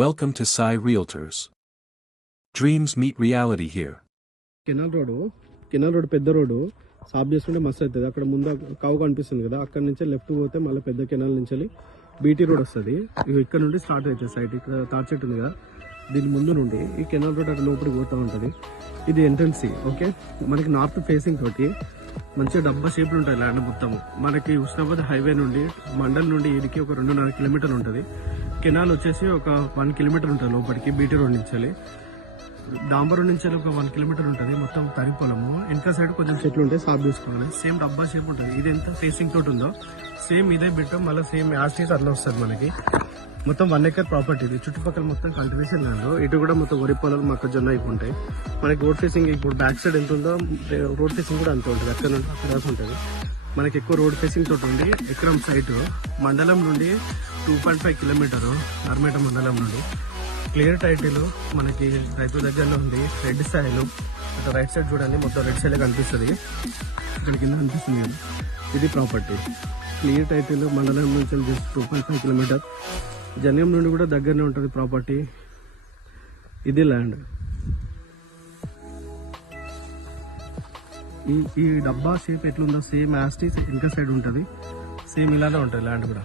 Welcome to Sai Realtors. Dreams meet reality here. Canal road పెద్ద road సాఫ్ చేసుకుంటే మస్తు అవుతుంది. అక్కడ ముందు కావు కనిపిస్తుంది కదా, అక్కడ నుంచి లెఫ్ట్ పోతే మళ్ళీ పెద్ద కెనాల్ నుంచి బీటీ రోడ్ వస్తుంది. ఇవి ఇక్కడ నుండి స్టార్ట్ అవుతుంది సైట్. ఇక్కడ తాటి చెట్టు ఉంది కదా, దీని ముందు నుండి ఈ కెనాల్ రోడ్ అక్కడ లోపలికి పోతూ ఉంటుంది. ఇది ఎంట్రన్స్. ఓకే, మనకి నార్త్ ఫేసింగ్ తోటి మంచిగా డబ్బా షేప్లు ఉంటుంది ల్యాండ్ మొత్తము. మనకి ఉస్నాబాద్ హైవే నుండి మండల్ నుండి ఇడికి ఒక 2.5 కిలోమీటర్లు ఉంటుంది. కెనాల్ వచ్చేసి ఒక 1 కిలోమీటర్ ఉంటుంది లోపలికి. బీటీ రోడ్ నుంచి డాంబర్ నుంచి ఒక 1 కిలోమీటర్ ఉంటుంది. మొత్తం తరి పొలము. వెనక సైడ్ కొంచెం చెట్లు ఉంటాయి, సాఫ్ చేసుకోవాలి. సేమ్ డబ్బా షేప్ ఉంటుంది. ఇది ఎంత ఫేసింగ్ తోటి ఉందో సేమ్ ఇదే బిట్టం, మళ్ళీ సేమ్ యాస్టీస్ అట్లా వస్తుంది మనకి. మొత్తం 1 ఎకర్ ప్రాపర్టీ. ఇది చుట్టుపక్కల మొత్తం కల్టివేషన్ ల్యాండ్. ఇటు కూడా మొత్తం వరి పొలాలు, మొక్కజొన్న ఇవి ఉంటాయి. మనకి రోడ్ ఫేసింగ్ ఇప్పుడు బ్యాక్ సైడ్ ఎంత ఉందో రోడ్ ఫేసింగ్ కూడా అంతే ఉంటుంది. అక్కడ నుండి అక్కడ ఉంటుంది. మనకి ఎక్కువ రోడ్ ఫేసింగ్ తోటి ఉండి ఎకరం సైట్ మండలం నుండి 2.5 కిలోమీటరు నర్మేట మండలం నుండి. క్లియర్ టైటిల్ మనకి రైతు దగ్గరలో ఉంది. రెడ్ సాయిల్ అక్కడ రైట్ సైడ్ చూడండి, మొత్తం రెడ్ సైడ్ కనిపిస్తుంది. ఇక్కడ కింద కనిపిస్తుంది. ఇది ప్రాపర్టీ. క్లియర్ టైటిల్ మండలం నుంచి జస్ట్ 2.5 కిలోమీటర్. జన్యం నుండి కూడా దగ్గరనే ఉంటుంది ప్రాపర్టీ. ఇది ల్యాండ్. ఈ డబ్బా షేప్ ఎట్లుందో సేమ్ యాస్టీస్ ఇంకా సైడ్ ఉంటుంది. సేమ్ ఇలానే ఉంటుంది ల్యాండ్ కూడా.